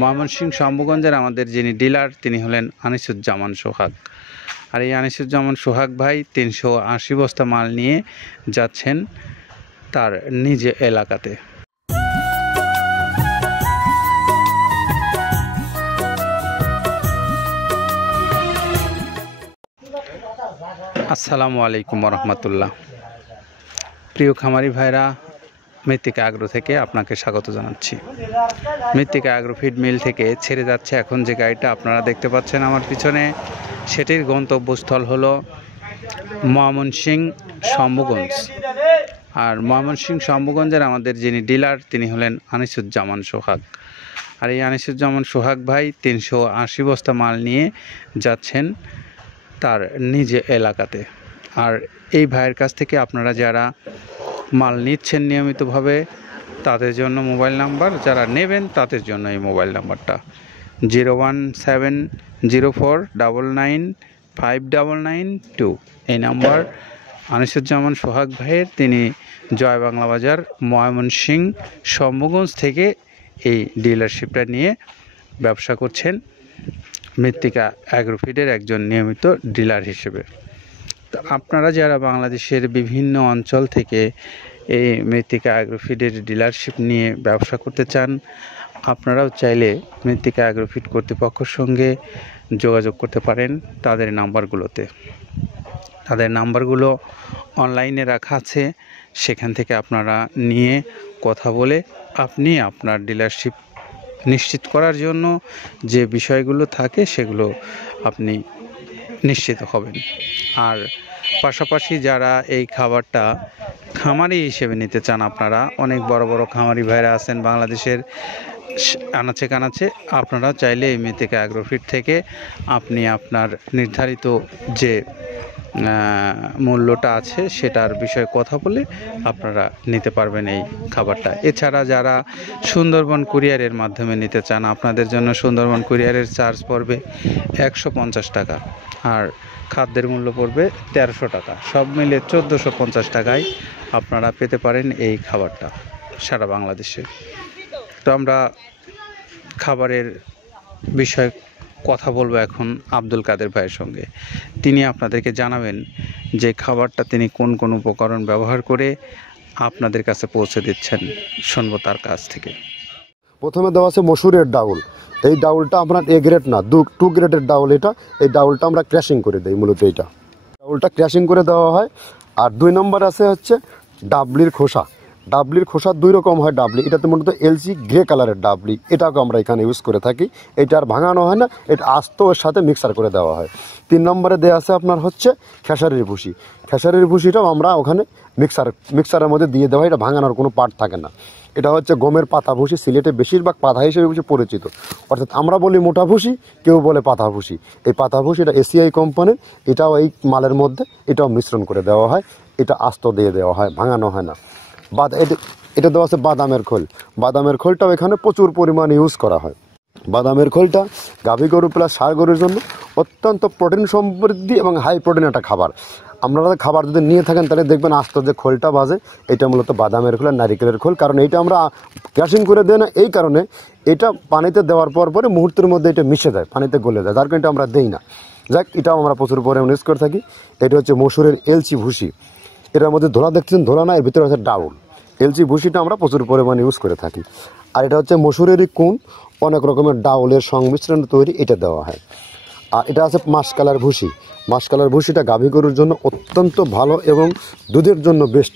ময়মনসিংহ শম্ভুগঞ্জের আমাদের যিনি ডিলার তিনি হলেন আনিসুজ্জামান সোহাগ। আর এই আনিসুজ্জামান সোহাগ ভাই 380 বস্তা মাল নিয়ে যাচ্ছেন তার নিজ এলাকাতে। আসসালামু আলাইকুম রহমতুল্লাহ। প্রিয় খামারি ভাইরা, মৃত্তিকা আগ্রো থেকে আপনাকে স্বাগত জানাচ্ছি। মৃত্তিকা আগ্রো ফিড মিল থেকে ছেড়ে যাচ্ছে এখন যে গাড়িটা আপনারা দেখতে পাচ্ছেন আমার পিছনে, সেটির গন্তব্যস্থল হলো ময়মনসিংহ শম্ভুগঞ্জ। আর ময়মনসিংহ শম্ভুগঞ্জের আমাদের যিনি ডিলার তিনি হলেন আনিসুজ্জামান সোহাগ। আর এই আনিসুজ্জামান সোহাগ ভাই 380 বস্তা মাল নিয়ে যাচ্ছেন তার নিজ এলাকাতে। আর এই ভাইয়ের কাছ থেকে আপনারা যারা মাল নিচ্ছেন নিয়মিতভাবে তাদের জন্য মোবাইল নাম্বার, যারা নেবেন তাদের জন্য এই মোবাইল নাম্বারটা 01709959992। এই নাম্বার আনিসুজ্জামান সোহাগ ভাইয়ের। তিনি জয় বাংলা বাজার ময়মনসিংহ শম্ভুগঞ্জ থেকে এই ডিলারশিপটা নিয়ে ব্যবসা করছেন মৃত্তিকা অ্যাগ্রোফিডের একজন নিয়মিত ডিলার হিসেবে। তো আপনারা যারা বাংলাদেশের বিভিন্ন অঞ্চল থেকে এই মৃত্তিকা অ্যাগ্রোফিডের ডিলারশিপ নিয়ে ব্যবসা করতে চান, আপনারাও চাইলে মৃত্তিকা অ্যাগ্রোফিড কর্তৃপক্ষের সঙ্গে যোগাযোগ করতে পারেন তাদের নাম্বারগুলোতে। তাদের নাম্বারগুলো অনলাইনে রাখা আছে, সেখান থেকে আপনারা নিয়ে কথা বলে আপনি আপনার ডিলারশিপ নিশ্চিত করার জন্য যে বিষয়গুলো থাকে সেগুলো আপনি নিশ্চিত হবেন। আর পাশাপাশি যারা এই খাবারটা খামারি হিসেবে নিতে চান, আপনারা অনেক বড় বড় খামারি ভাইরা আছেন বাংলাদেশের আনাচে কানাচে, আপনারা চাইলে এই মৃত্তিকা অ্যাগ্রোফিড থেকে আপনি আপনার নির্ধারিত যে মূল্যটা আছে সেটার বিষয়ে কথা বলে আপনারা নিতে পারবেন এই খাবারটা। এছাড়া যারা সুন্দরবন কুরিয়ারের মাধ্যমে নিতে চান, আপনাদের জন্য সুন্দরবন কুরিয়ারের চার্জ পড়বে 150 টাকা, আর খাদ্যের মূল্য পড়বে 1300 টাকা। সব মিলে 1450 টাকায় আপনারা পেতে পারেন এই খাবারটা সারা বাংলাদেশে। তো আমরা খাবারের বিষয়ে কথা বলবো এখন আব্দুল কাদের ভাইয়ের সঙ্গে। তিনি আপনাদেরকে জানাবেন যে খাবারটা তিনি কোন কোন উপকরণ ব্যবহার করে আপনাদের কাছে পৌঁছে দিচ্ছেন। শুনবো তার কাছ থেকে। প্রথমে দেওয়া আছে মসুরের ডাউল। এই ডাউলটা আপনার এ গ্রেড না, 2 গ্রেডের ডাউল এটা। এই ডাউলটা আমরা ক্র্যাশিং করে দিই, মূলত এইটা ডাউলটা ক্র্যাশিং করে দেওয়া হয়। আর 2 নম্বর আছে হচ্ছে ডাবলির খোসা। ডাবলির খোসা 2 রকম হয় ডাবলি, এটাতে মূলত এলসি গ্রে কালারের ডাবলি, এটাকে আমরা এখানে ইউজ করে থাকি। এটা আর ভাঙানো হয় না, এটা আস্ত ওর সাথে মিক্সার করে দেওয়া হয়। 3 নম্বরে দেওয়া আছে আপনার হচ্ছে খেসারির ভুসি। খেসারির ভুসিটাও আমরা ওখানে মিক্সারের মধ্যে দিয়ে দেওয়া হয়, এটা ভাঙানোর কোনো পার্ট থাকে না। এটা হচ্ছে গমের পাতা ভুসি, সিলেটে বেশিরভাগ পাতা হিসেবে পরিচিত। অর্থাৎ আমরা বলি মোটা ভুসি, কেউ বলে পাতা ভুসি। এই পাতা ভুসি এটা এসিআই কোম্পানির, এটাও এই মালের মধ্যে এটাও মিশ্রণ করে দেওয়া হয়, এটা আস্ত দিয়ে দেওয়া হয়, ভাঙানো হয় না। এটা দেওয়া আছে বাদামের খোল। বাদামের খোলটাও এখানে প্রচুর পরিমাণে ইউজ করা হয়। বাদামের খোলটা গাভী গরু প্লাস ষাঁড় গরুর জন্য অত্যন্ত প্রোটিন সমৃদ্ধি এবং হাই প্রোটিন একটা খাবার। আপনারা খাবার যদি নিয়ে থাকেন তাহলে দেখবেন আস্ত যে খোলটা বাজে, এটা মূলত বাদামের খোল আর নারিকেলের খোল। কারণ এইটা আমরা ক্র্যাশিং করে দেয় না, এই কারণে এটা পানিতে দেওয়ার পরে মুহূর্তের মধ্যে এটা মিশে যায়, পানিতে গলে যায়, যার কারণে এটা আমরা দেই না। যাক, এটাও আমরা প্রচুর পরিমাণে ইউজ করে থাকি। এটা হচ্ছে মসুরের এলচি ভুসি। এটার মধ্যে ধোলা দেখছেন, ধোলা না, এর ভিতরে হচ্ছে ডাউল। এলচি ভুসিটা আমরা প্রচুর পরিমাণে ইউজ করে থাকি। আর এটা হচ্ছে মসুরেরই কুন, অনেক রকমের ডাউলের সংমিশ্রণ তৈরি, এটা দেওয়া হয়। আর এটা আছে মাসকালার ভুসি। মাসকালার ভুসিটা গাভী গরুর জন্য অত্যন্ত ভালো এবং দুধের জন্য বেস্ট।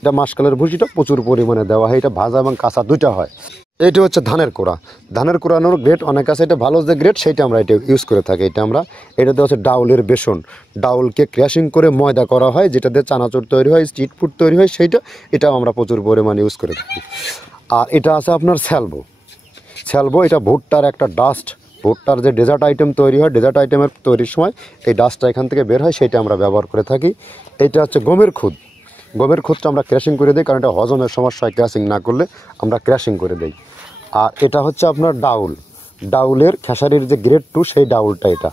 এটা মাসকালার ভুসিটা প্রচুর পরিমাণে দেওয়া হয়, এটা ভাজা এবং কাঁচা দুইটা হয়। এইটা হচ্ছে ধানের কোড়া। ধানের কোড়ানোর গ্রেড অনেক আছে, এটা ভালো যে গ্রেড সেইটা আমরা এটা ইউজ করে থাকি। এটাতে হচ্ছে ডাউলের বেসন। ডাউলকে ক্র্যাশিং করে ময়দা করা হয়, যেটাতে চানাচুর তৈরি হয়, স্ট্রিট ফুড তৈরি হয়, এটাও আমরা প্রচুর পরিমাণে ইউজ করে থাকি। আর এটা আছে আপনার স্যালবো। এটা ভুট্টার একটা ডাস্ট। ভুট্টার যে ডেজার্ট আইটেম তৈরি হয়, ডেজার্ট আইটেমের তৈরির সময় এই ডাস্টটা এখান থেকে বের হয়, সেটা আমরা ব্যবহার করে থাকি। এটা হচ্ছে গমের খুদ। গমের খুদটা আমরা ক্র্যাশিং করে দিই, কারণ এটা হজমের সমস্যায় ক্র্যাশিং না করলে আমরা ক্র্যাশিং করে দিই। আর এটা হচ্ছে আপনার ডাউলের খেসারির যে গ্রেড 2 সেই ডাউলটা। এটা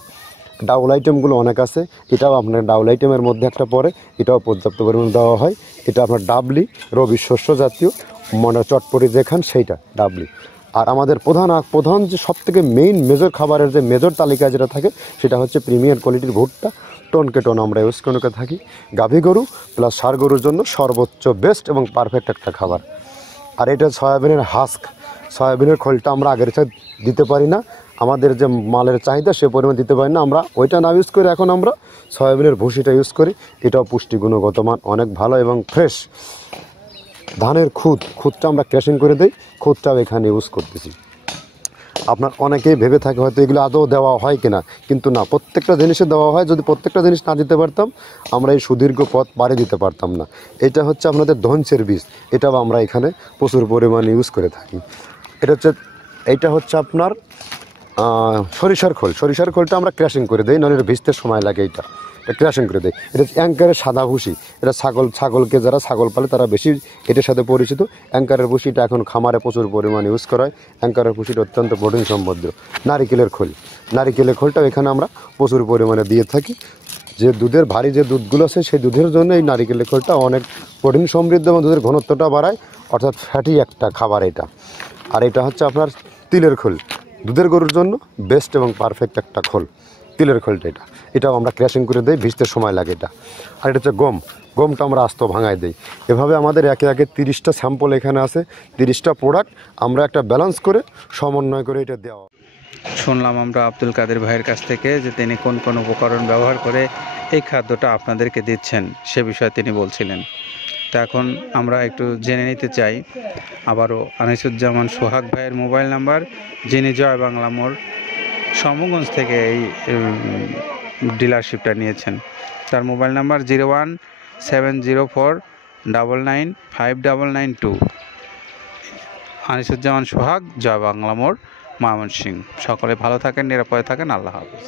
ডাউল আইটেমগুলো অনেক আছে, এটাও আপনার ডাউল আইটেমের মধ্যে একটা পড়ে, এটাও পর্যাপ্ত পরিমাণে দেওয়া হয়। এটা আপনার ডাবলি, রবি শস্য জাতীয়, চটপটি যেখান সেইটা ডাবলি। আর আমাদের প্রধান যে সবথেকে মেইন মেজর খাবারের যে মেজর তালিকায় যেটা থাকে সেটা হচ্ছে প্রিমিয়ার কোয়ালিটির ভুট্টা টনকেটন আমরা ইউজ করে থাকি। গাভী গরু প্লাস ষাঁড় গরুর জন্য সর্বোচ্চ বেস্ট এবং পারফেক্ট একটা খাবার। আর এটা সয়াবিনের হাস্ক, সয়াবিনের খোলটা আমরা আগের চেয়ে দিতে পারি না, আমাদের যে মালের চাহিদা সে পরিমাণ দিতে পারি না, আমরা ওইটা না ইউজ করে এখন আমরা সয়াবিনের ভুসিটা ইউজ করি। এটাও পুষ্টি গুণগত মান অনেক ভালো এবং ফ্রেশ। ধানের খুদটা আমরা ক্র্যাশিং করে দিই, খুদটাও এখানে ইউজ করতেছি। আপনার অনেকেই ভেবে থাকে হয়তো এগুলো আদৌ দেওয়া হয় কিনা, কিন্তু না, প্রত্যেকটা জিনিসে দেওয়া হয়। যদি প্রত্যেকটা জিনিস না দিতে পারতাম আমরা এই সুদীর্ঘ পথ পাড়ি দিতে পারতাম না। এটা হচ্ছে আপনাদের ধনসের বীজ, এটাও আমরা এখানে প্রচুর পরিমাণে ইউজ করে থাকি। এইটা হচ্ছে আপনার সরিষার খোলটা আমরা ক্র্যাশিং করে দিই, নাহলে এটা ভিজতে সময় লাগে। এটা ক্র্যাশিং করে দেয়। এটা অ্যাঙ্কারের সাদা ভুসি, এটা ছাগলকে যারা ছাগল পালে তারা বেশি এটার সাথে পরিচিত। অ্যাঙ্কারের ভুসিটা এখন খামারে প্রচুর পরিমাণে ইউজ করা হয়। অ্যাঙ্কারের ভুসিটা অত্যন্ত প্রোটিন সমৃদ্ধ। নারিকেলের খোলটাও এখানে আমরা প্রচুর পরিমাণে দিয়ে থাকি। যে দুধের ভারী যে দুধগুলো আছে সেই দুধের জন্য এই নারিকেলের খোলটা অনেক প্রোটিন সমৃদ্ধ এবং দুধের ঘনত্বটা বাড়ায়, অর্থাৎ ফ্যাটি একটা খাবার এটা। আর এটা হচ্ছে আপনার তিলের খোল, দুধের গরুর জন্য বেস্ট এবং পারফেক্ট একটা খোল, তিলের খোলটা। এটাও আমরা ক্র্যাশিং করে দিই, ভিজতে সময় লাগে এটা। আর এটা হচ্ছে গমটা আমরা আস্ত ভাঙায় দিই। এভাবে আমাদের একে 30টা স্যাম্পল এখানে আছে, 30টা প্রোডাক্ট আমরা একটা ব্যালেন্স করে সমন্বয় করে এটা দেওয়া। শুনলাম আমরা আব্দুল কাদের ভাইয়ের কাছ থেকে যে তিনি কোন কোন উপকরণ ব্যবহার করে এই খাদ্যটা আপনাদেরকে দিচ্ছেন সে বিষয়ে তিনি বলছিলেন। তো এখন আমরা একটু জেনে নিতে চাই আবারও আনিসুজ্জামান সোহাগ ভাইয়ের মোবাইল নাম্বার, যিনি জয় বাংলা মোড় শম্ভুগঞ্জ থেকে এই ডিলারশিপটা নিয়েছেন। তার মোবাইল নাম্বার 01704995992। আনিসুজ্জামান সোহাগ, জয় বাংলা মোড়, ময়মনসিংহ। সকলে ভালো থাকেন, নিরাপদে থাকেন। আল্লাহ হাফেজ।